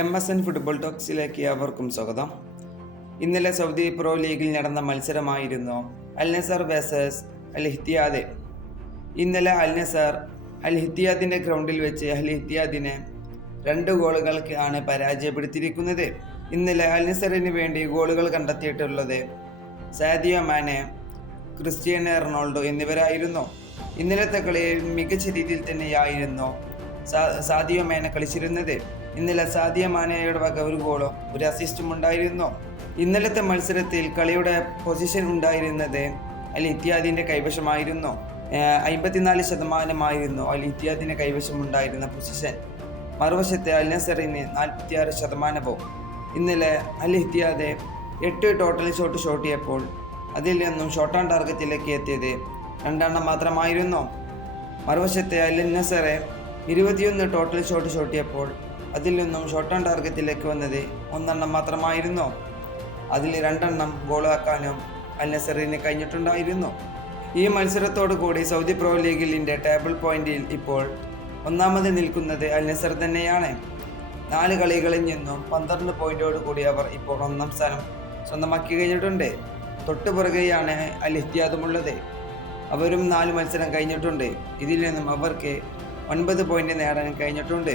M S N football ടോക്സിലേക്ക് അവർക്കും സ്വാഗതം. ഇന്നലെ സൗദി പ്രോ ലീഗിൽ നടന്ന മത്സരമായിരുന്നു അൽ നസർ വേഴ്സസ് അൽ ഹിത്തിയാദ് ഇന്നലെ അൽ നസർ അൽ ഹിത്തിയാദിന്റെ ഗ്രൗണ്ടിൽ വെച്ച് അൽ ഹിത്തിയാദിനെ രണ്ട് ഗോളുകൾക്ക് ആണ് പരാജയപ്പെടുത്തിയിരിക്കുന്നത്. ഇന്നലെ അൽ നസറിന് വേണ്ടി ഗോളുകൾ കണ്ടെത്തിയിട്ടുള്ളത് സാദിയോ മാനെ ക്രിസ്ത്യാനോ റൊണാൾഡോ എന്നിവരായിരുന്നു. ഇന്നലത്തെ കളിയിൽ മികച്ച രീതിയിൽ തന്നെയായിരുന്നു സാദിയോ മേന കളിച്ചിരുന്നത്. ഇന്നലെ സാദിയ മാനയുടെ വക ഒരു ഗോളോ ഒരു അസിസ്റ്റും ഉണ്ടായിരുന്നോ. ഇന്നലത്തെ മത്സരത്തിൽ കളിയുടെ പൊസിഷൻ ഉണ്ടായിരുന്നത് അൽ ഇത്യാദിന്റെ കൈവശമായിരുന്നോ. അമ്പത്തിനാല് ശതമാനമായിരുന്നു അൽ ഇത്യാദിന്റെ കൈവശം ഉണ്ടായിരുന്ന പൊസിഷൻ മറുവശത്തെ അൽ നസറിന് നാൽപ്പത്തിയാറ് ശതമാനവും. ഇന്നലെ അൽ ഇത്യാദ് എട്ട് ടോട്ടൽ ഷോട്ട് ഷോട്ട് ഷോട്ടിയപ്പോൾ അതിൽ നിന്നും ഷോട്ട് ആൻഡ് ടാർഗറ്റിലേക്ക് എത്തിയത് രണ്ടെണ്ണം മാത്രമായിരുന്നു. മറുവശത്തെ അൽ നസറെ ഇരുപത്തിയൊന്ന് ടോട്ടൽ ഷോട്ട് ഷോട്ടിയപ്പോൾ അതിൽ നിന്നും ഷോട്ട് ടേം ടാർഗറ്റിലേക്ക് വന്നത് ഒന്നെണ്ണം മാത്രമായിരുന്നോ. അതിൽ രണ്ടെണ്ണം ഗോളാക്കാനും അൽ നസറിന് കഴിഞ്ഞിട്ടുണ്ടായിരുന്നു. ഈ മത്സരത്തോടു കൂടി സൗദി പ്രോ ലീഗിലിന്റെ ടേബിൾ പോയിന്റിൽ ഇപ്പോൾ ഒന്നാമത് നിൽക്കുന്നത് അൽ നസർ തന്നെയാണ്. നാല് കളികളിൽ നിന്നും പന്ത്രണ്ട് പോയിന്റോട് കൂടി അവർ ഇപ്പോൾ ഒന്നാം സ്ഥാനം സ്വന്തമാക്കി കഴിഞ്ഞിട്ടുണ്ട്. തൊട്ടു പുറകെയാണ് അൽ ഇഹ്തിയാദുമുള്ളത് അവരും നാല് മത്സരം കഴിഞ്ഞിട്ടുണ്ട്. ഇതിൽ നിന്നും അവർക്ക് ഒൻപത് പോയിന്റ് നേടാൻ കഴിഞ്ഞിട്ടുണ്ട്.